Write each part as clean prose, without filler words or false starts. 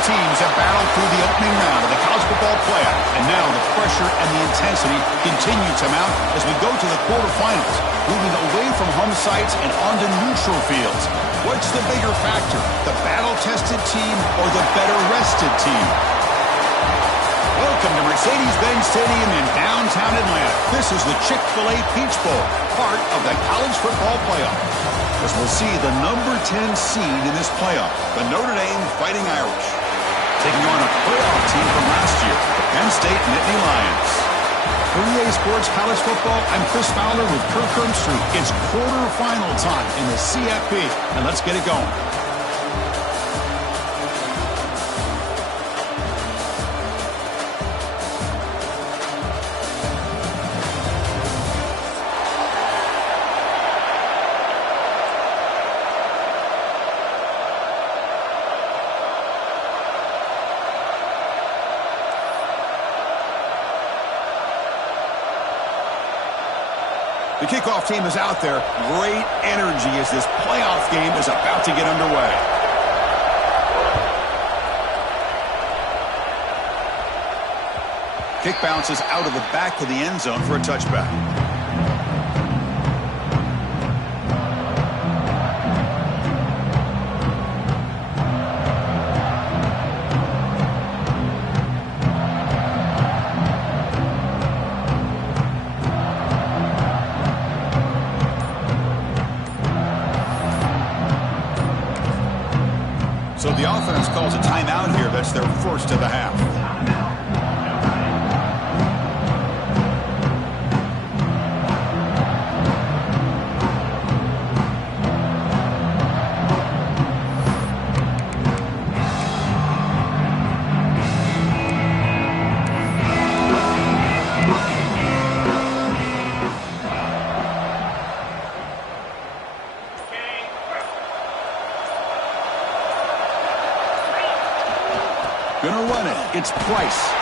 teams have battled through the opening round of the college football playoff, and now the pressure and the intensity continue to mount as we go to the quarterfinals, moving away from home sites and onto neutral fields. What's the bigger factor, the battle-tested team or the better-rested team? Welcome to Mercedes-Benz Stadium in downtown Atlanta. This is the Chick-fil-A Peach Bowl, part of the college football playoff. As we'll see the number 10 seed in this playoff, the Notre Dame Fighting Irish, taking on a playoff team from last year, the Penn State Nittany Lions. For EA Sports College Football, I'm Chris Fowler with Kirk Herbstreit. It's quarterfinal time in the CFP, and let's get it going. The kickoff team is out there. Great energy as this playoff game is about to get underway. Kick bounces out of the back of the end zone for a touchback. So the offense calls a timeout here. That's their first of the half. Gonna run it. It's Price.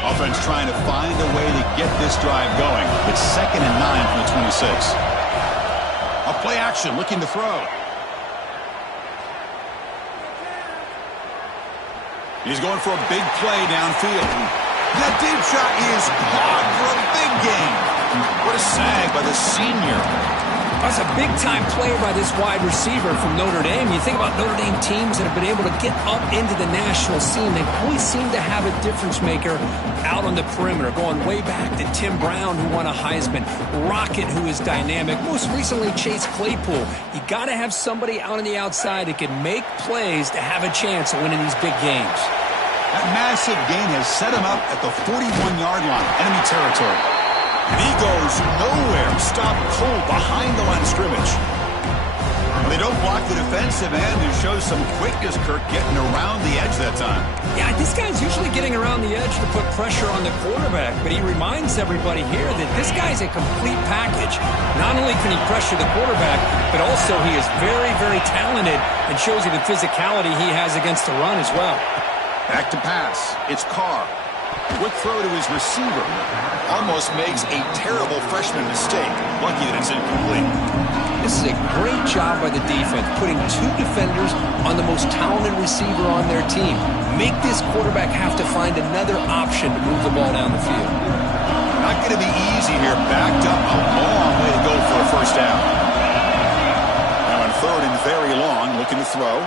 Offense trying to find a way to get this drive going. It's 2nd and 9 from the 26. A play action, looking to throw. He's going for a big play downfield. That deep shot is caught for a big gain. What a sag by the senior. That's a big-time play by this wide receiver from Notre Dame. You think about Notre Dame teams that have been able to get up into the national scene. They always seem to have a difference maker out on the perimeter, going way back to Tim Brown, who won a Heisman, Rocket, who is dynamic, most recently Chase Claypool. You got to have somebody out on the outside that can make plays to have a chance of winning these big games. That massive gain has set him up at the 41-yard line, enemy territory. And he goes nowhere, stopped cold behind the line of scrimmage. They don't block the defensive end, who shows some quickness, Kirk, getting around the edge that time. Yeah, this guy's usually getting around the edge to put pressure on the quarterback, but he reminds everybody here that this guy's a complete package. Not only can he pressure the quarterback, but also he is very, very talented and shows you the physicality he has against the run as well. Back to pass. It's Carr. Quick throw to his receiver. Almost makes a terrible freshman mistake. Lucky that it's incomplete. This is a great job by the defense, putting two defenders on the most talented receiver on their team. Make this quarterback have to find another option to move the ball down the field. Not going to be easy here. Backed up a long way to go for a first down. Now on 3rd and very long, looking to throw.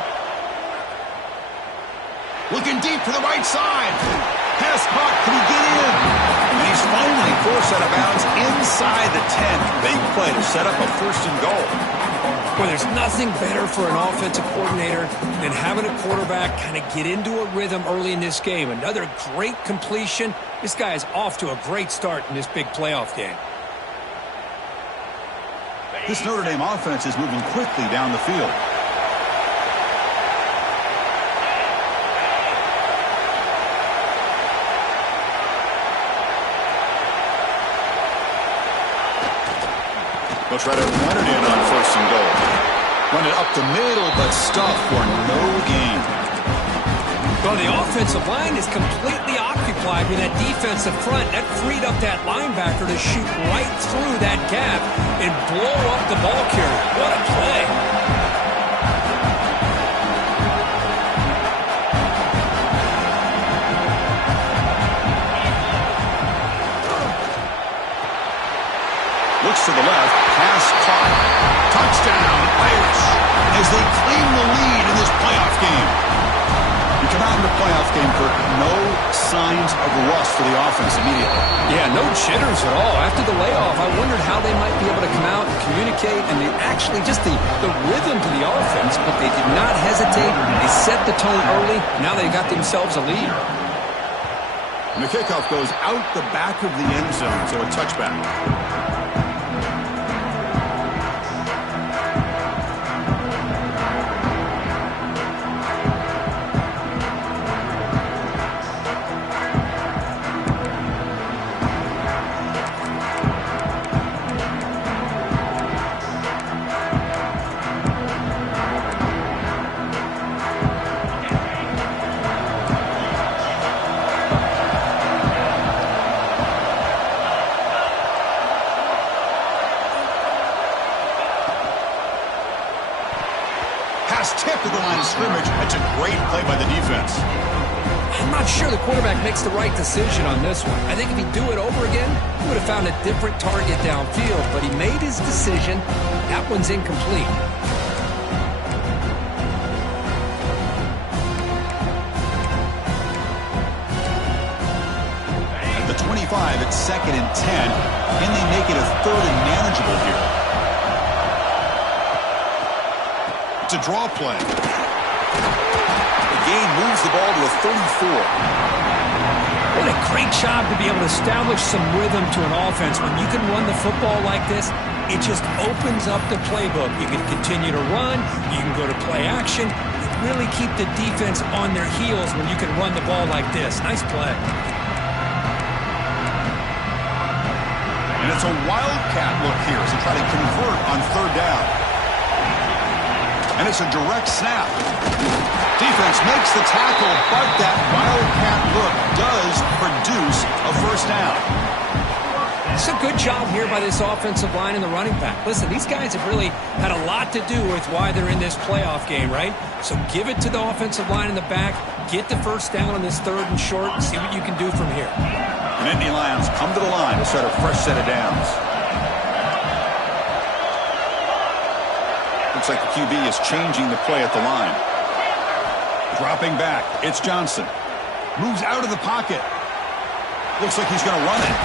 Looking deep to the right side. Pass caught. Can he get in? And he's finally forced out of bounds inside the 10. Big play to set up a 1st and goal. Well, there's nothing better for an offensive coordinator than having a quarterback kind of get into a rhythm early in this game. Another great completion. This guy is off to a great start in this big playoff game. This Notre Dame offense is moving quickly down the field. They'll try to run it in on 1st and goal. Run it up the middle, but stuffed for no gain. Well, the offensive line is completely occupied with that defensive front. That freed up that linebacker to shoot right through that gap and blow up the ball carrier. What a play. Looks to the left, pass caught. Touchdown, Irish, as they claim the lead in this playoff game. You come out in the playoff game for no signs of rust for the offense immediately. Yeah, no jitters at all. After the layoff, I wondered how they might be able to come out and communicate, and actually just the rhythm to the offense, but they did not hesitate. They set the tone early. Now they got themselves a lead. And the kickoff goes out the back of the end zone, so a touchback. Tipped at the line of scrimmage. That's a great play by the defense. I'm not sure the quarterback makes the right decision on this one. I think if he'd do it over again, he would have found a different target downfield, but he made his decision. That one's incomplete. At the 25, it's 2nd and 10. Can they make it a 3rd and manageable here? It's a draw play. The gain moves the ball to a 34. What a great job to be able to establish some rhythm to an offense. When you can run the football like this, it just opens up the playbook. You can continue to run. You can go to play action. You really keep the defense on their heels when you can run the ball like this. Nice play. And it's a wildcat look here as they try to convert on 3rd down. And it's a direct snap. Defense makes the tackle, but that wildcat look does produce a 1st down. It's a good job here by this offensive line and the running back. Listen, these guys have really had a lot to do with why they're in this playoff game, right? So give it to the offensive line in the back, get the 1st down on this 3rd and short, and see what you can do from here. And Nittany Lions come to the line to start a fresh set of downs. Looks like the QB is changing the play at the line. Dropping back, it's Johnson. Moves out of the pocket. Looks like he's going to run it.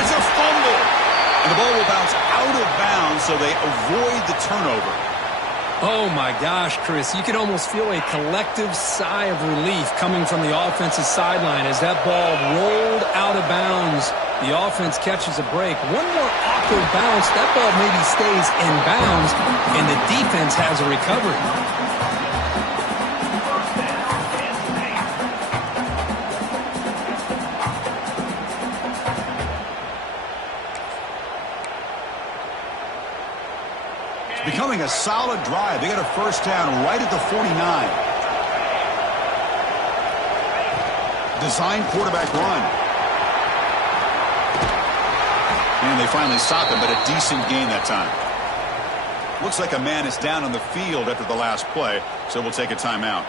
It's a fumble. And the ball will bounce out of bounds, so they avoid the turnover. Oh, my gosh, Chris. You can almost feel a collective sigh of relief coming from the offensive sideline as that ball rolled out of bounds. The offense catches a break. One more awkward bounce. That ball maybe stays in bounds, and the defense has a recovery. It's becoming a solid drive. They got a 1st down right at the 49. Design quarterback run. And they finally stop him, but a decent gain that time. Looks like a man is down on the field after the last play, so we'll take a timeout.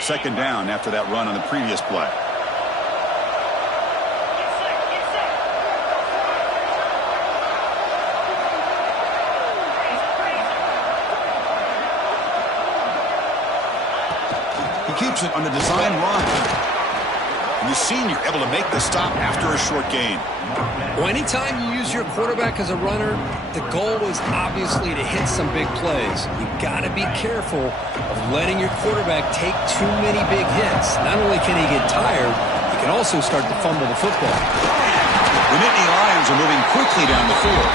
Second down after that run on the previous play. Keeps it on the design run. And the senior able to make the stop after a short gain. Well, anytime you use your quarterback as a runner, the goal is obviously to hit some big plays. You got to be careful of letting your quarterback take too many big hits. Not only can he get tired, he can also start to fumble the football. The Nittany Lions are moving quickly down the field.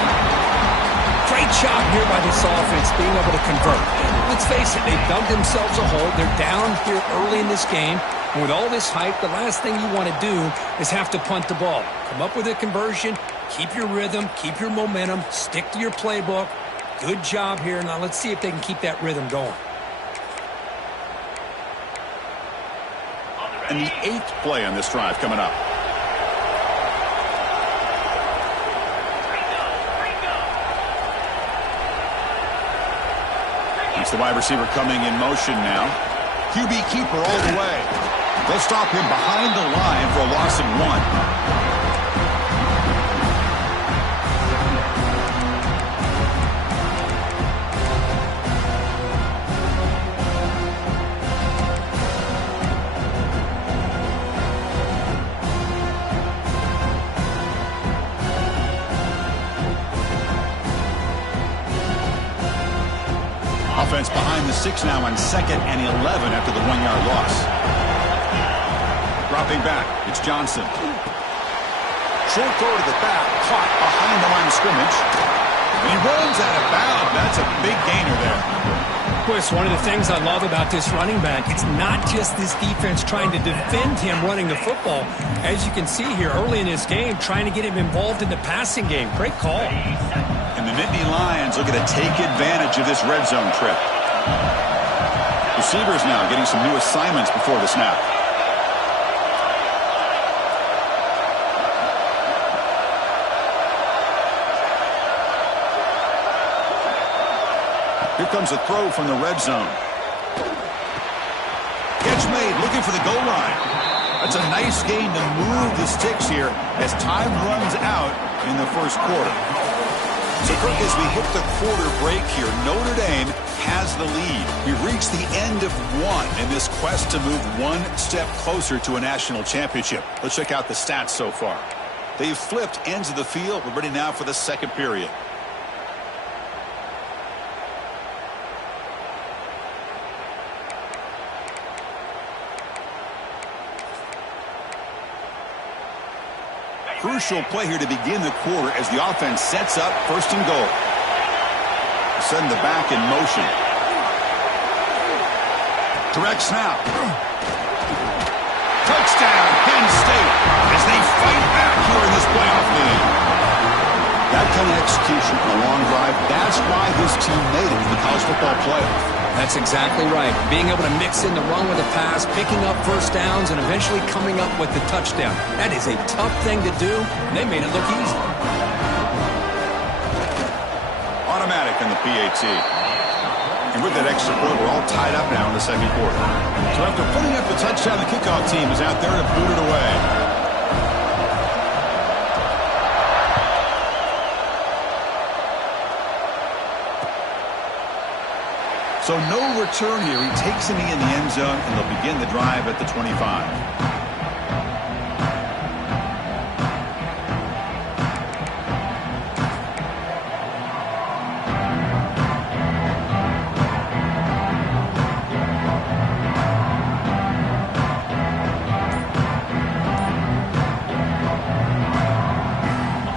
Great job here by this offense being able to convert. With let's face it, they dug themselves a hole. They're down here early in this game. And with all this hype, the last thing you want to do is have to punt the ball. Come up with a conversion, keep your rhythm, keep your momentum, stick to your playbook. Good job here. Now let's see if they can keep that rhythm going. And the 8th play on this drive coming up. It's the wide receiver coming in motion now. QB keeper all the way. They'll stop him behind the line for a loss of 1. Offense behind the 6 now on 2nd and 11 after the 1-yard loss. Dropping back, it's Johnson. Short throw to the back, caught behind the line of scrimmage. And he runs out of bounds. That's a big gainer there. Chris, one of the things I love about this running back, it's not just this defense trying to defend him running the football. As you can see here early in this game, trying to get him involved in the passing game. Great call. And the Nittany Lions looking to take advantage of this red zone trip. Receivers now getting some new assignments before the snap. Here comes a throw from the red zone. Catch made, looking for the goal line. That's a nice gain to move the sticks here as time runs out in the first quarter. So, Kirk, as we hit the quarter break here, Notre Dame has the lead. We've reached the end of 1 in this quest to move 1 step closer to a national championship. Let's check out the stats so far. They've flipped ends of the field. We're ready now for the second period. Crucial play here to begin the quarter as the offense sets up 1st and goal. Send the back in motion. Direct snap. Touchdown, Penn State, as they fight back here in this playoff game. That kind of execution on a long drive, that's why this team made it in the college football playoff. That's exactly right. Being able to mix in the run with the pass, picking up first downs, and eventually coming up with the touchdown. That is a tough thing to do, and they made it look easy. Automatic in the PAT. And with that extra point, we're all tied up now in the second quarter. So after putting up the touchdown, the kickoff team is out there to boot it away. So no return here. He takes a knee in the end zone, and they'll begin the drive at the 25.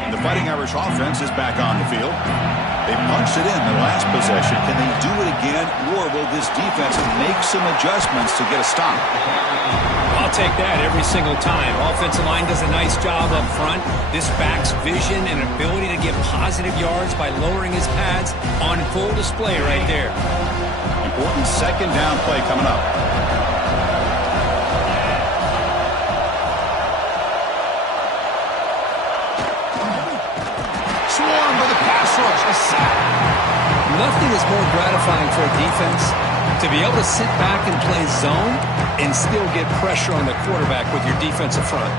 The Fighting Irish offense is back on the field. They punched it in the last possession. Can they do it again, or will this defense make some adjustments to get a stop? I'll take that every single time. Offensive line does a nice job up front. This back's vision and ability to get positive yards by lowering his pads on full display right there. Important second down play coming up. Swarmed by the pass rush. A sack. Nothing is more gratifying for a defense to be able to sit back and play zone and still get pressure on the quarterback with your defensive front.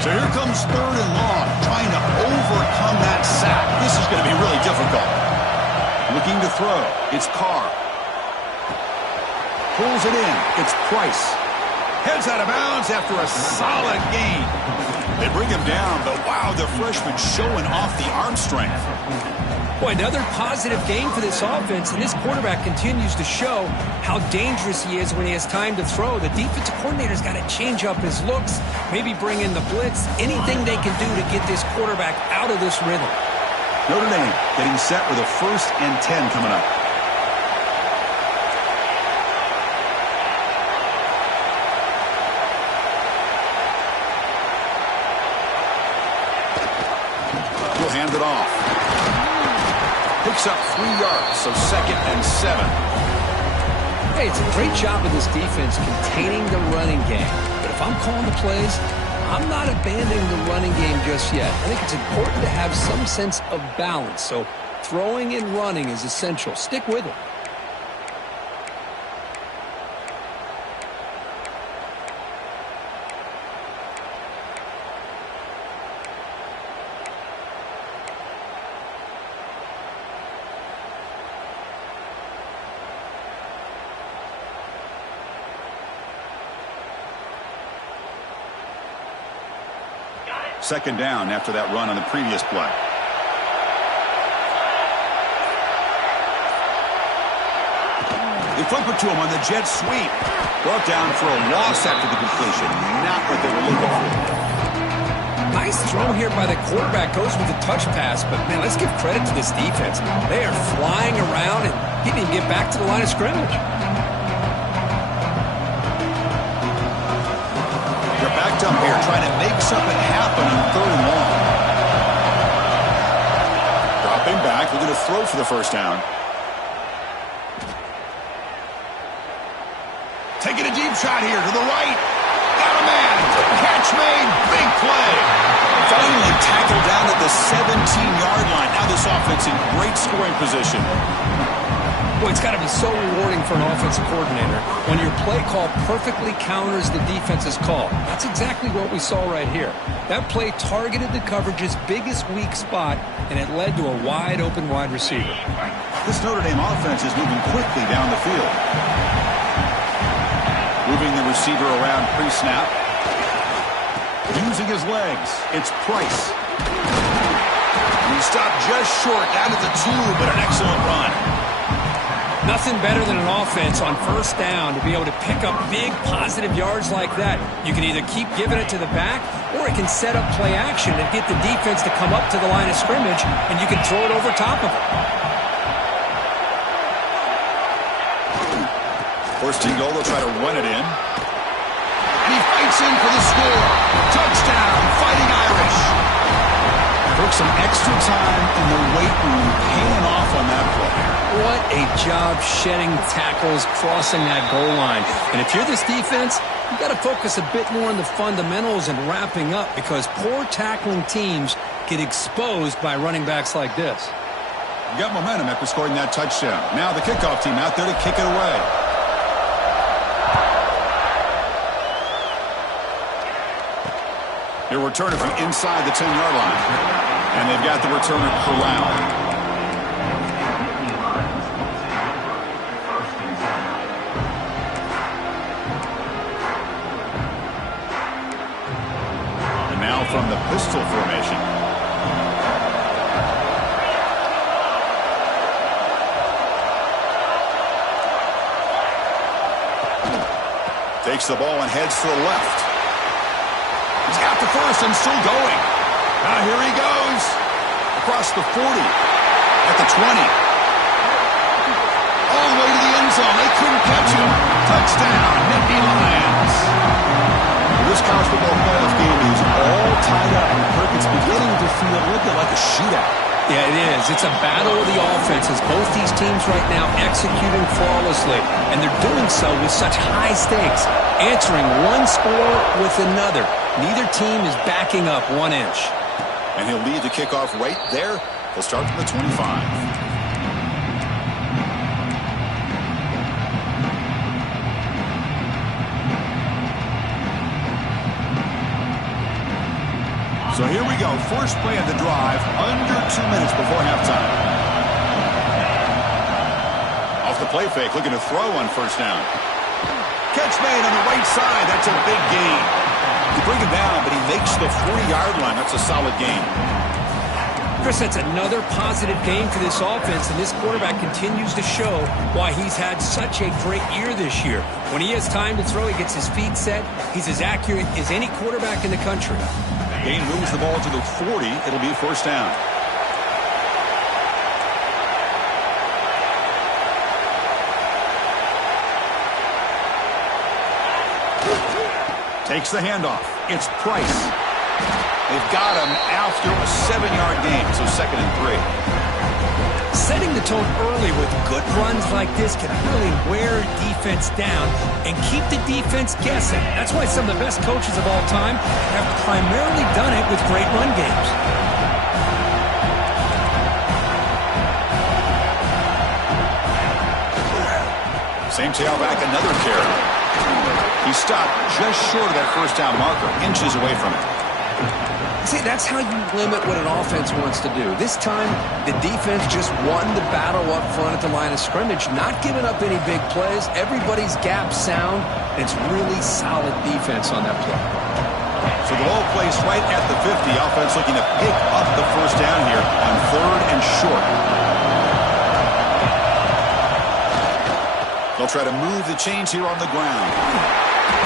So here comes 3rd and long, trying to overcome that sack. This is going to be really difficult. Looking to throw. It's Carr. Pulls it in. It's Price. Heads out of bounds after a solid gain. They bring him down, but wow, the freshman showing off the arm strength. Boy, another positive game for this offense, and this quarterback continues to show how dangerous he is when he has time to throw. The defensive coordinator's got to change up his looks, maybe bring in the blitz, anything they can do to get this quarterback out of this rhythm. Notre Dame getting set with a 1st and 10 coming up. He'll hand it off. Picks up 3 yards, so 2nd and 7. Hey, it's a great job of this defense containing the running game. But if I'm calling the plays, I'm not abandoning the running game just yet. I think it's important to have some sense of balance. So throwing and running is essential. Stick with it. Second down after that run on the previous play. They flip it to him on the jet sweep. Brought down for a loss after the completion. Not what they were looking for. Nice throw here by the quarterback. Goes with the touch pass. But, man, let's give credit to this defense. They are flying around, and he didn't even get back to the line of scrimmage. Backed up here, trying to make something happen on 3rd and long. Dropping back, looking to throw for the 1st down. Taking a deep shot here to the right. Got a man. Catch made. Big play. Finally tackled down at the 17-yard line. Now this offense in great scoring position. Boy, it's got to be so rewarding for an offensive coordinator when your play call perfectly counters the defense's call. That's exactly what we saw right here. That play targeted the coverage's biggest weak spot, and it led to a wide-open wide receiver. This Notre Dame offense is moving quickly down the field. Moving the receiver around pre-snap. Using his legs. It's Price. He stopped just short, down at the 2, but an excellent run. Nothing better than an offense on 1st down to be able to pick up big positive yards like that. You can either keep giving it to the back, or it can set up play action and get the defense to come up to the line of scrimmage, and you can throw it over top of it. 1st and goal, they'll try to run it in. And he fights in for the score. Touchdown, Fighting Irish. Took some extra time in the weight room paying off on that play. What a job shedding tackles, crossing that goal line. And if you're this defense, you've got to focus a bit more on the fundamentals and wrapping up, because poor tackling teams get exposed by running backs like this. You got momentum after scoring that touchdown. Now the kickoff team out there to kick it away. Your returner from inside the 10-yard line. And they've got the returner corralled. From the pistol formation. Takes the ball and heads to the left. He's got the 1st and still going. Now here he goes. Across the 40. At the 20. All the way to the end zone. They couldn't catch him. Touchdown, Nittany Lions. This college football playoff game is all tied up. Kirk, it's beginning to feel a little bit like a shootout. Yeah, it is. It's a battle of the offenses. Both these teams right now executing flawlessly, and they're doing so with such high stakes, answering one score with another. Neither team is backing up 1 inch. And he'll lead the kickoff right there. He'll start from the 25. So here we go. First play of the drive, under 2 minutes before halftime. Off the play fake, looking to throw on 1st down. Catch made on the right side. That's a big gain. You bring him down, but he makes the 40-yard line. That's a solid gain. Chris, that's another positive game for this offense, and this quarterback continues to show why he's had such a great year this year. When he has time to throw, he gets his feet set. He's as accurate as any quarterback in the country. Gain moves the ball to the 40. It'll be first down. Takes the handoff. It's Price. They've got him after a 7-yard gain, so 2nd and 3. Setting the tone early with good runs like this can really wear defense down and keep the defense guessing. That's why some of the best coaches of all time have primarily done it with great run games. Same tailback, another carry. He stopped just short of that first down marker, inches away from it. See, that's how you limit what an offense wants to do. This time, the defense just won the battle up front at the line of scrimmage, not giving up any big plays. Everybody's gap sound. It's really solid defense on that play. So the ball placed right at the 50. Offense looking to pick up the first down here on 3rd and short. They'll try to move the chains here on the ground.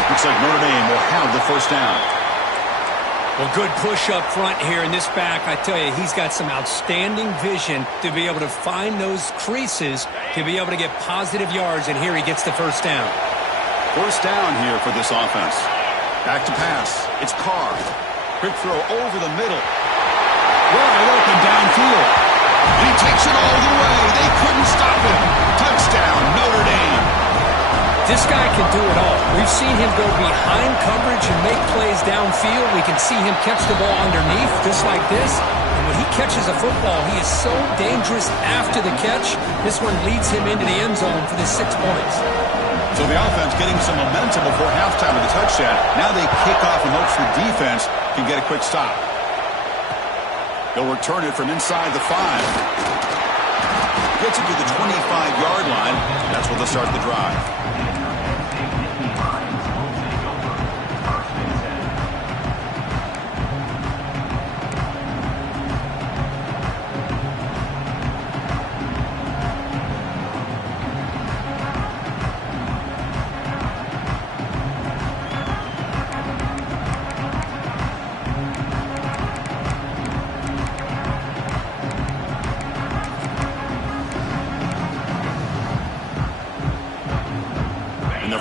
Looks like Notre Dame will have the first down. Well, good push up front here in this back. I tell you, he's got some outstanding vision to be able to find those creases, to be able to get positive yards, and here he gets the first down. First down here for this offense. Back to pass. It's Carr. Quick throw over the middle. Wide open downfield. And he takes it all the way. They couldn't stop him. Touchdown, Notre Dame. This guy can do it all. We've seen him go behind coverage and make plays downfield. We can see him catch the ball underneath just like this. And when he catches a football, he is so dangerous after the catch. This one leads him into the end zone for the 6 points. So the offense getting some momentum before halftime with the touchdown. Now they kick off in hopes the defense can get a quick stop. They'll return it from inside the 5. Gets it to the 25-yard line. That's where they'll start the drive.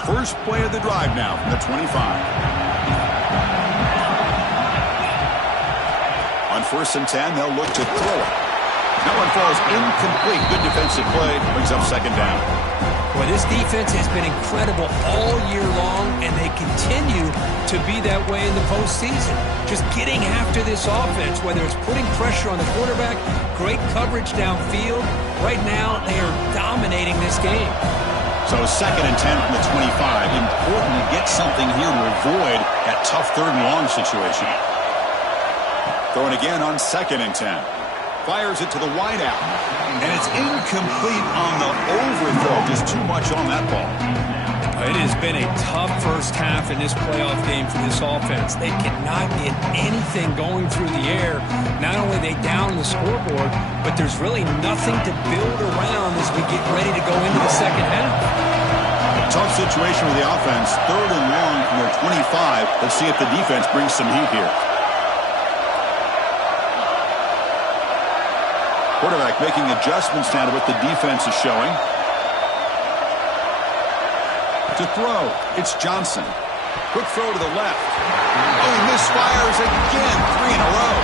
First play of the drive now from the 25. On 1st and 10, they'll look to throw it. That one falls incomplete. Good defensive play. Brings up 2nd down. Well, this defense has been incredible all year long, and they continue to be that way in the postseason. Just getting after this offense, whether it's putting pressure on the quarterback, great coverage downfield. Right now, they are dominating this game. So 2nd and 10 from the 25. Important to get something here to avoid that tough 3rd and long situation. Throwing again on 2nd and 10. Fires it to the wideout. And it's incomplete on the overthrow. Just too much on that ball. It has been a tough first half in this playoff game for this offense. They cannot get anything going through the air. Not only are they down the scoreboard, but there's really nothing to build around as we get ready to go into the second half. Tough situation with the offense. 3rd and long from their 25. Let's see if the defense brings some heat here. Quarterback making adjustments now to what the defense is showing. To throw, it's Johnson. Quick throw to the left. Oh, he misfires again. 3 in a row.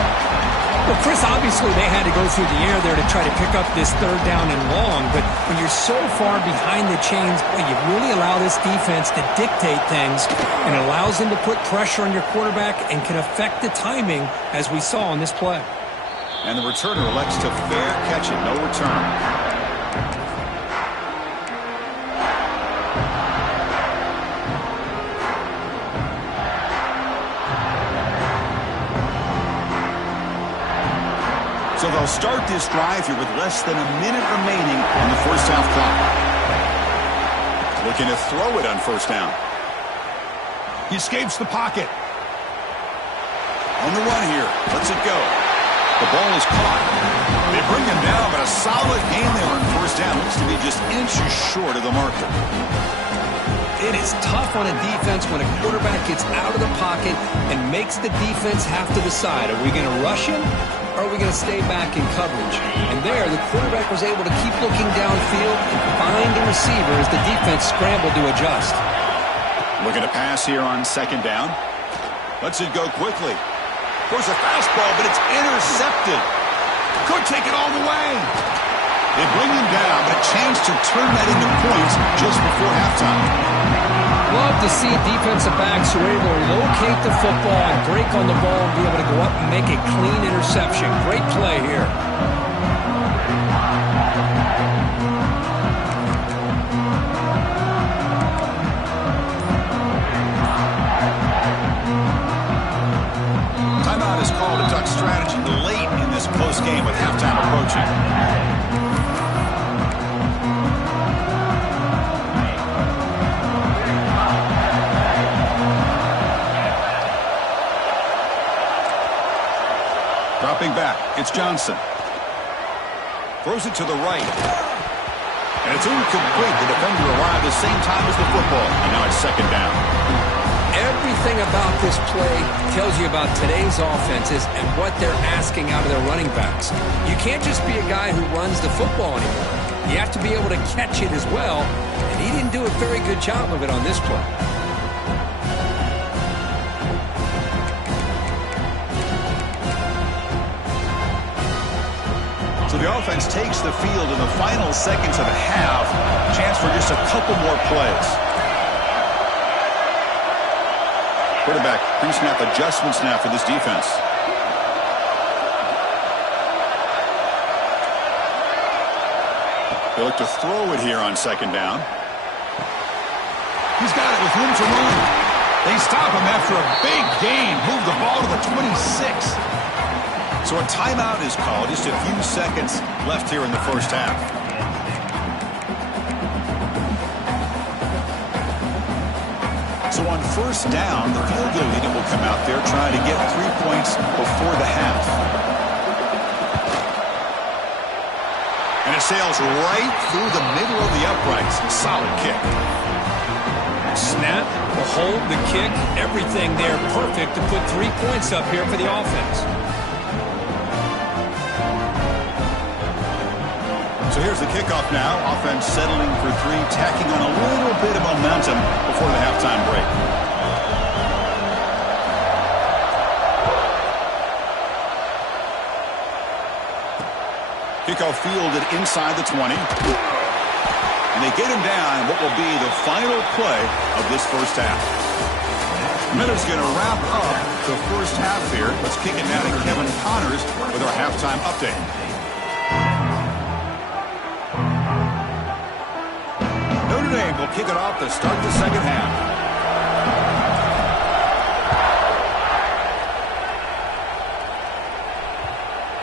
Well, Chris, obviously they had to go through the air there to try to pick up this 3rd down and long, but when you're so far behind the chains, boy, you really allow this defense to dictate things, and it allows them to put pressure on your quarterback and can affect the timing, as we saw on this play. And the returner elects to fair catch it. No return. So they'll start this drive here with less than a minute remaining on the first half clock. Looking to throw it on 1st down. He escapes the pocket. On the run here. Lets it go. The ball is caught. They bring him down, but a solid gain there on first down. Looks to be just inches short of the marker. It is tough on a defense when a quarterback gets out of the pocket and makes the defense have to decide, are we going to rush him or are we going to stay back in coverage? And there, the quarterback was able to keep looking downfield and find the receiver as the defense scrambled to adjust. Looking to pass here on second down. Lets it go quickly. Throws a fastball, but it's intercepted. Could take it all the way. They bring him down, but a chance to turn that into points just before halftime. Love to see defensive backs who are able to locate the football and break on the ball and be able to go up and make a clean interception. Great play here. Timeout is called to duck strategy late in this close game with halftime approaching. Dropping back, it's Johnson. Throws it to the right. And it's incomplete. The defender arrived the same time as the football. And now it's second down. Everything about this play tells you about today's offenses and what they're asking out of their running backs. You can't just be a guy who runs the football anymore. You have to be able to catch it as well. And he didn't do a very good job of it on this play. So the offense takes the field in the final seconds of the half. Chance for just a couple more plays. Quarterback pre-snap adjustments now for this defense. They look to throw it here on second down. He's got it with room to run. They stop him after a big gain. Move the ball to the 26. So a timeout is called. Just a few seconds left here in the first half. So on first down, the field goal unit will come out there trying to get 3 points before the half. And it sails right through the middle of the uprights. Solid kick. Snap, the hold, the kick, everything there perfect to put 3 points up here for the offense. So here's the kickoff now. Offense settling for three, tacking on a little bit of momentum before the halftime break. Kickoff fielded inside the 20. And they get him down in what will be the final play of this first half. Minutes going to wrap up the first half here. Let's kick it now to Kevin Connors with our halftime update. Notre Dame will kick it off to start the second half.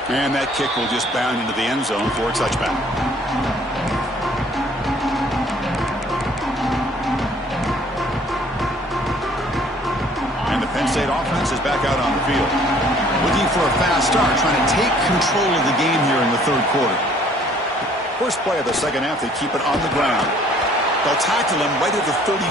And that kick will just bound into the end zone for a touchback. And the Penn State offense is back out on the field. Looking for a fast start, trying to take control of the game here in the third quarter. First play of the second half, they keep it on the ground. They'll tackle him right at the 31.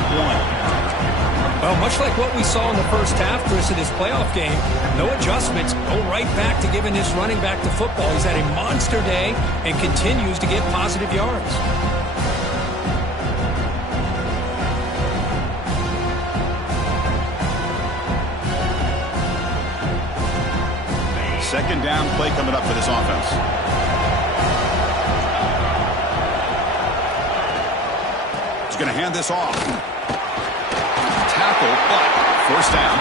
Well, much like what we saw in the first half, Chris, in his playoff game, no adjustments, go right back to giving this running back the football. He's had a monster day and continues to get positive yards. Second down play coming up for this offense. He's going to hand this off. Tackle, but first down.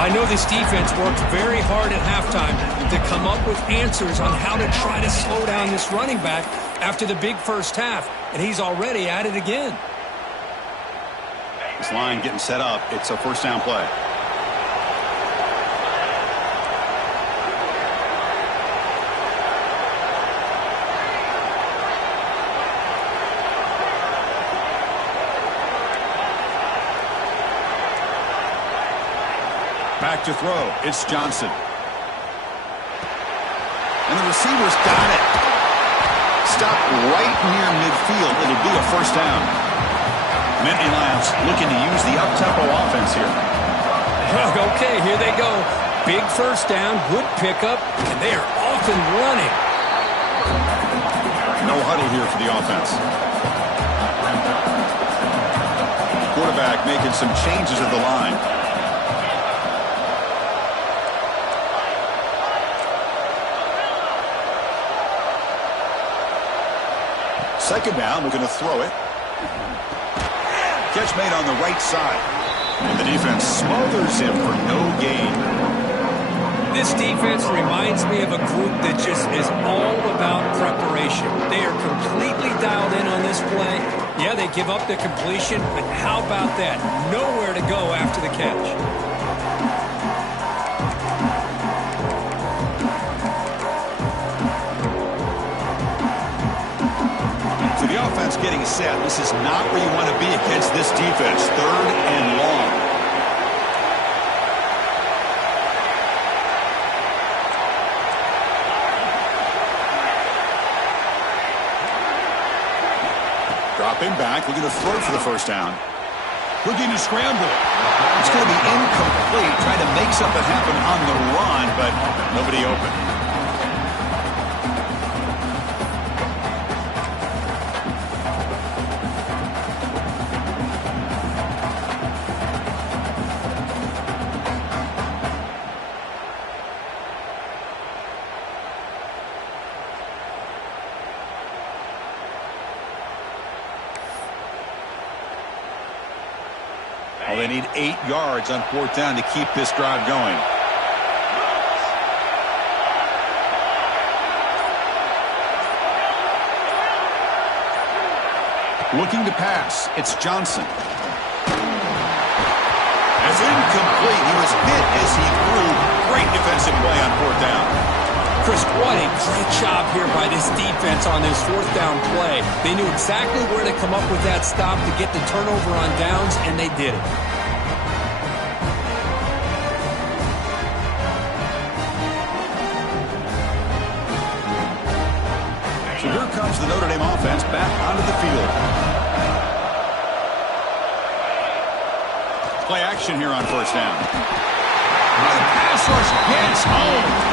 I know this defense worked very hard at halftime to come up with answers on how to try to slow down this running back after the big first half, and he's already at it again. This line getting set up. It's a first down play. Back to throw. It's Johnson. receiver's got it. Stop right near midfield. It'll be a first down. Nittany Lions looking to use the up-tempo offense here. Okay, here they go. Big first down, good pickup, and they are off and running. No huddle here for the offense. Quarterback making some changes at the line. Second down, we're going to throw it. Catch made on the right side. And the defense smothers him for no gain. This defense reminds me of a group that just is all about preparation. They are completely dialed in on this play. Yeah, they give up the completion, but how about that? Nowhere to go after the catch. So the offense getting set. This is not where you want to be against this defense. Third and long. Dropping back, looking to throw for the first down. Looking to scramble. It's going to be incomplete, trying to make something happen on the run, but nobody open. Well, they need 8 yards on fourth down to keep this drive going. Looking to pass. It's Johnson. It's incomplete. He was hit as he threw. Great defensive play on fourth down. Chris, what a great job here by this defense on this fourth down play. They knew exactly where to come up with that stop to get the turnover on downs, and they did it. So here comes the Notre Dame offense back onto the field. Play action here on first down. The pass rush gets home.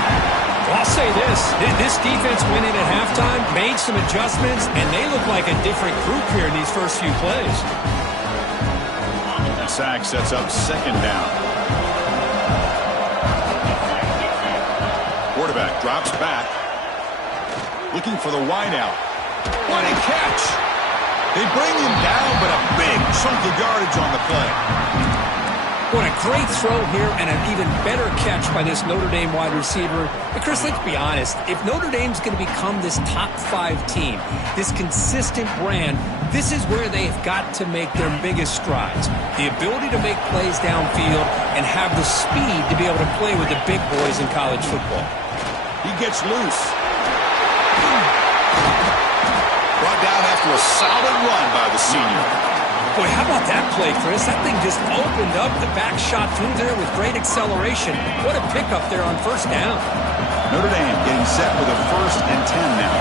Well, I'll say this defense went in at halftime, made some adjustments, and they look like a different group here in these first few plays. The sack sets up second down. Quarterback drops back. Looking for the wideout. What a catch! They bring him down, but a big chunk of yardage on the play. What a great throw here and an even better catch by this Notre Dame wide receiver. But Chris, let's be honest. If Notre Dame's going to become this top 5 team, this consistent brand, this is where they have got to make their biggest strides. The ability to make plays downfield and have the speed to be able to play with the big boys in college football. He gets loose. Brought down after a solid run by the senior. Boy, how about that play, Chris? That thing just opened up. The back shot through there with great acceleration. What a pickup there on first down. Notre Dame getting set with a 1st and 10 now.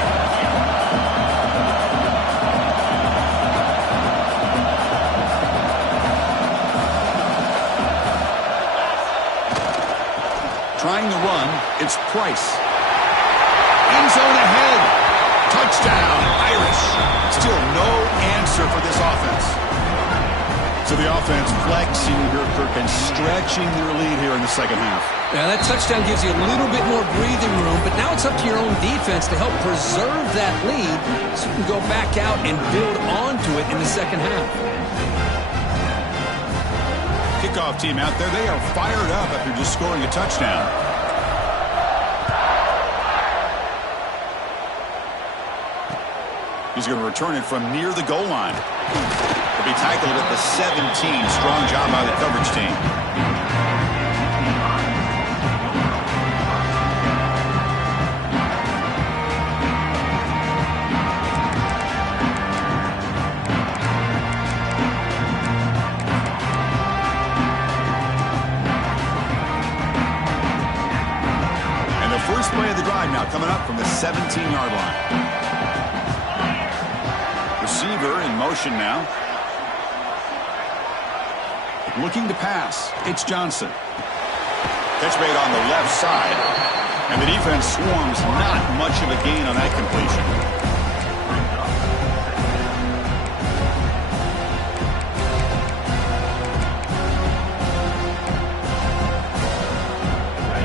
Trying to run, it's Price. End zone ahead. Touchdown, Irish. Still no answer for this offense. So the offense flexing here, Kirk, and stretching their lead here in the second half. Yeah, that touchdown gives you a little bit more breathing room, but now it's up to your own defense to help preserve that lead so you can go back out and build onto it in the second half. Kickoff team out there, they are fired up after just scoring a touchdown. He's going to return it from near the goal line. He'll be tackled at the 17. Strong job by the coverage team. And the first Last play of the drive now coming up from the 17-yard line. Receiver in motion now. Looking to pass. It's Johnson. Catch made on the left side. And the defense swarms. Not much of a gain on that completion.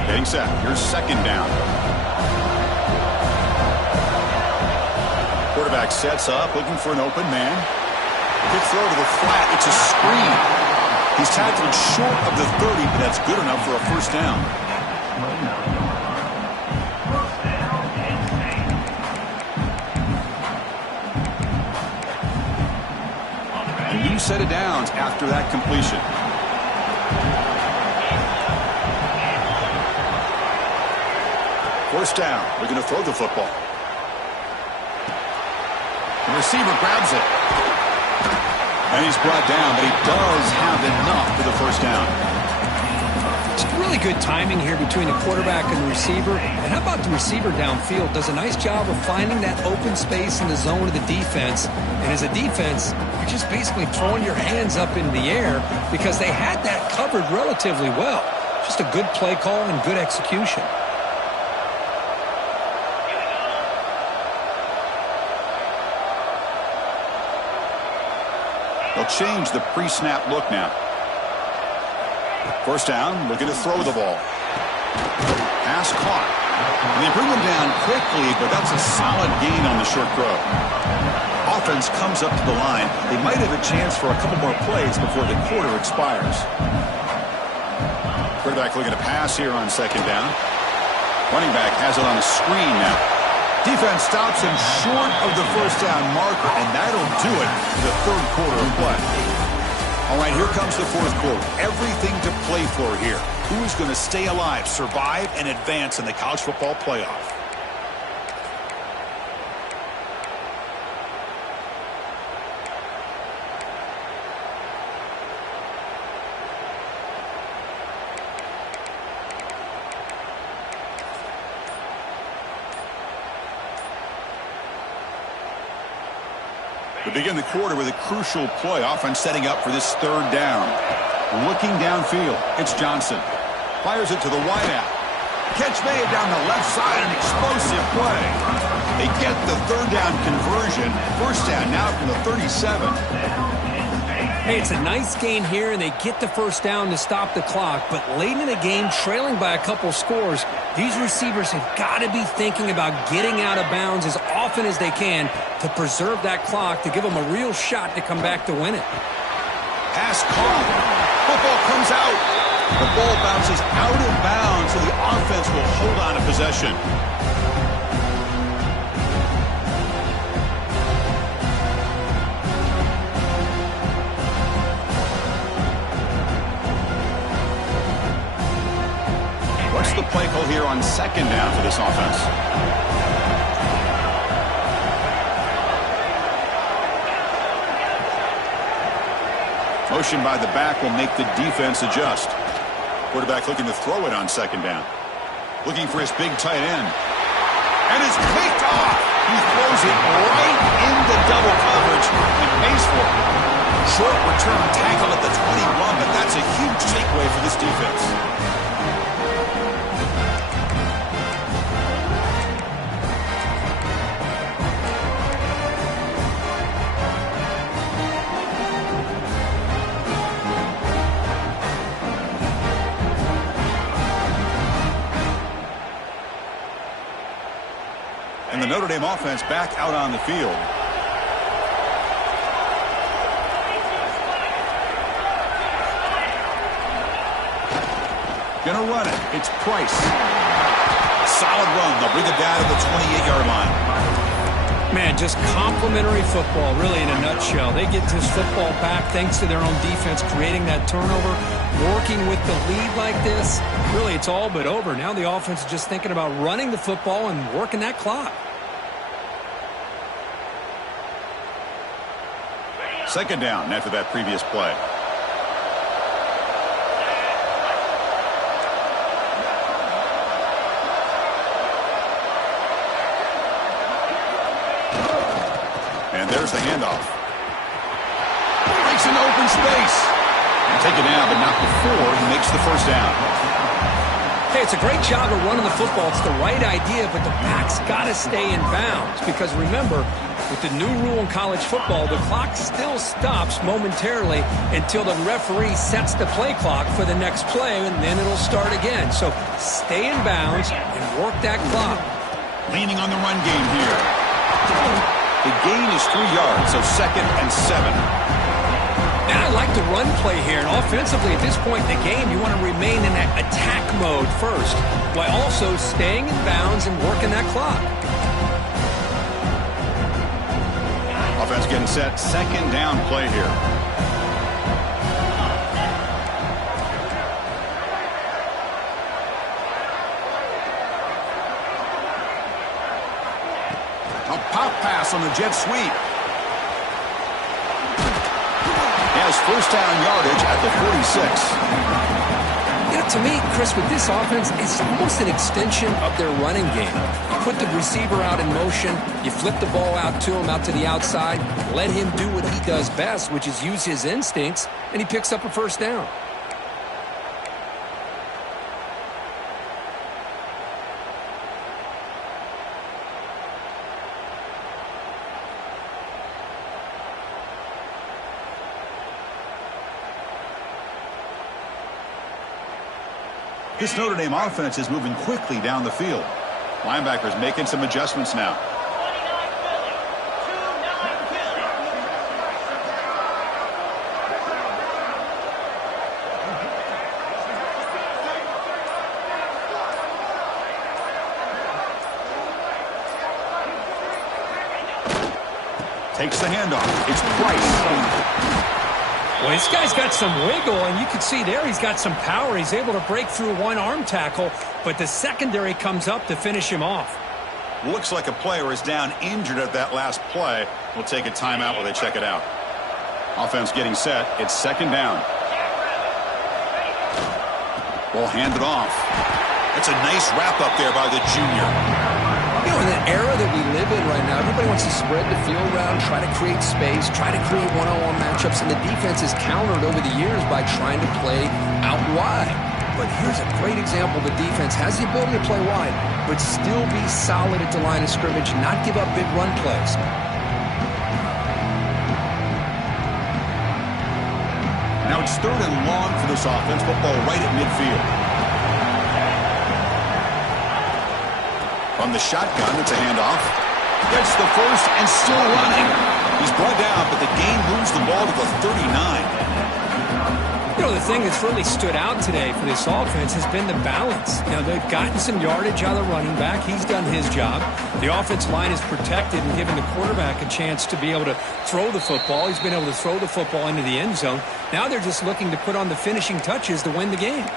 Getting set. Here's second down. Quarterback sets up, looking for an open man. Quick throw to the flat. It's a screen. He's tackled short of the 30, but that's good enough for a first down. A new set of downs after that completion. First down. They're going to throw the football. The receiver grabs it. And he's brought down, but he does have enough for the first down. It's really good timing here between the quarterback and the receiver. And how about the receiver downfield? Does a nice job of finding that open space in the zone of the defense. And as a defense, you're just basically throwing your hands up in the air because they had that covered relatively well. Just a good play call and good execution. They'll change the pre-snap look now. First down, looking to throw the ball. Pass caught. And they bring them down quickly, but that's a solid gain on the short throw. Offense comes up to the line. They might have a chance for a couple more plays before the quarter expires. Quarterback looking to pass here on second down. Running back has it on a screen now. Defense stops him short of the first down marker, and that'll do it for the third quarter of play. All right, here comes the fourth quarter. Everything to play for here. Who is going to stay alive, survive, and advance in the college football playoff? We begin the quarter with a crucial play. Offense setting up for this third down. Looking downfield, it's Johnson. Fires it to the wideout. Catch made down the left side, an explosive play. They get the third down conversion. First down now from the 37. Hey, it's a nice gain here, and they get the first down to stop the clock. But late in the game, trailing by a couple scores, these receivers have got to be thinking about getting out of bounds as often as they can to preserve that clock, to give them a real shot to come back to win it. Pass caught. Football comes out. The ball bounces out of bounds, so the offense will hold on to possession. What's the play call here on second down for this offense? Motion by the back will make the defense adjust. Quarterback looking to throw it on second down. Looking for his big tight end. And it's picked off. He throws it right into double coverage and pays for it. Short return tackle at the 21, but that's a huge takeaway for this defense. And the Notre Dame offense back out on the field. Gonna run it. It's Price. Solid run. They'll bring it down to the 28-yard line. Man, just complimentary football, really, in a nutshell. They get this football back thanks to their own defense, creating that turnover, working with the lead like this. Really, it's all but over. Now the offense is just thinking about running the football and working that clock. Second down after that previous play. And there's the handoff. Breaks into open space. Take it down, but not before he makes the first down. Hey, it's a great job of running the football. It's the right idea, but the back's got to stay in bounds. Because remember, with the new rule in college football, the clock still stops momentarily until the referee sets the play clock for the next play, and then it'll start again. So stay in bounds and work that clock. Leaning on the run game here. The gain is 3 yards, so 2nd and 7. And I like the run play here. And offensively, at this point in the game, you want to remain in that attack mode first, while also staying in bounds and working that clock. Offense getting set. 2nd down play here. A pop pass on the jet sweep. Has first down yardage at the 46. You know, to me, Chris, with this offense, it's almost an extension of their running game. You put the receiver out in motion, you flip the ball out to him, out to the outside, let him do what he does best, which is use his instincts, and he picks up a first down. This Notre Dame offense is moving quickly down the field. Linebackers making some adjustments now. Takes the handoff. It's Price. Well, this guy's got some wiggle, and you can see there he's got some power. He's able to break through one arm tackle, but the secondary comes up to finish him off. Looks like a player is down injured at that last play. We'll take a timeout while they check it out. Offense getting set. It's 2nd down. We'll hand it off. That's a nice wrap up there by the junior. You know, in the era that we live in right now, everybody wants to spread the field around, try to create space, try to create one-on-one matchups, and the defense is countered over the years by trying to play out wide. But here's a great example. The defense has the ability to play wide, but still be solid at the line of scrimmage, not give up big run plays. Now it's 3rd and long for this offense. Football right at midfield. From the shotgun, it's a handoff. Gets the first and still running. He's brought down, but the gain moves the ball to the 39. You know, the thing that's really stood out today for this offense has been the balance. Now, they've gotten some yardage out of the running back. He's done his job. The offensive line is protected and given the quarterback a chance to be able to throw the football. He's been able to throw the football into the end zone. Now they're just looking to put on the finishing touches to win the game.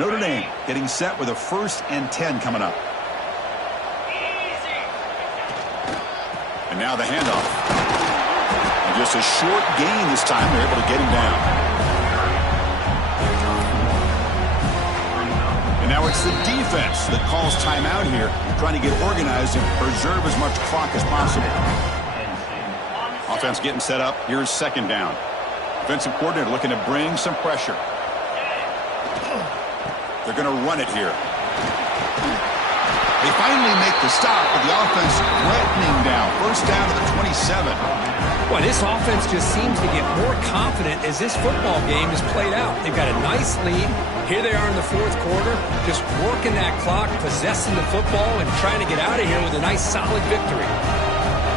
Notre Dame getting set with a 1st and 10 coming up. And now the handoff. And just a short gain this time. They're able to get him down. And now it's the defense that calls timeout here, trying to get organized and preserve as much clock as possible. Offense getting set up. Here's 2nd down. Defensive coordinator looking to bring some pressure. They're going to run it here. They finally make the stop, but the offense threatening down. First down to the 27. Well, this offense just seems to get more confident as this football game is played out. They've got a nice lead. Here they are in the 4th quarter, just working that clock, possessing the football, and trying to get out of here with a nice, solid victory.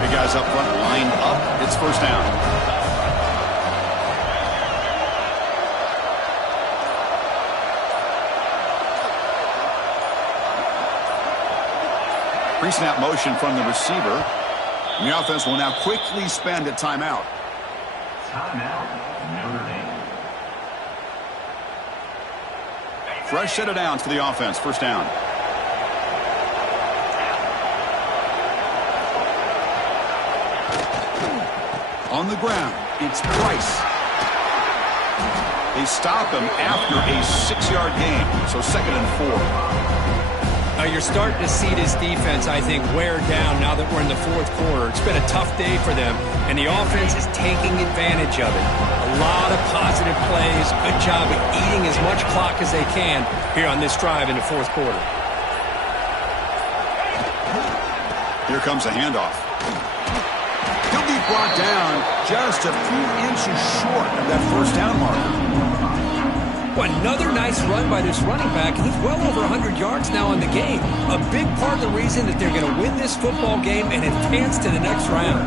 Big guys up front lined up. It's first down. Pre-snap motion from the receiver. And the offense will now quickly spend a timeout. Timeout, Notre Dame. Fresh set of downs for the offense. First down. On the ground, it's Price. They stop him after a 6-yard gain, so 2nd and 4. You're starting to see this defense, I think, wear down now that we're in the 4th quarter. It's been a tough day for them, and the offense is taking advantage of it. A lot of positive plays. Good job of eating as much clock as they can here on this drive in the 4th quarter. Here comes a handoff. He'll be brought down just a few inches short of that 1st down marker. Well, another nice run by this running back. He's well over 100 yards now in the game. A big part of the reason that they're going to win this football game and advance to the next round.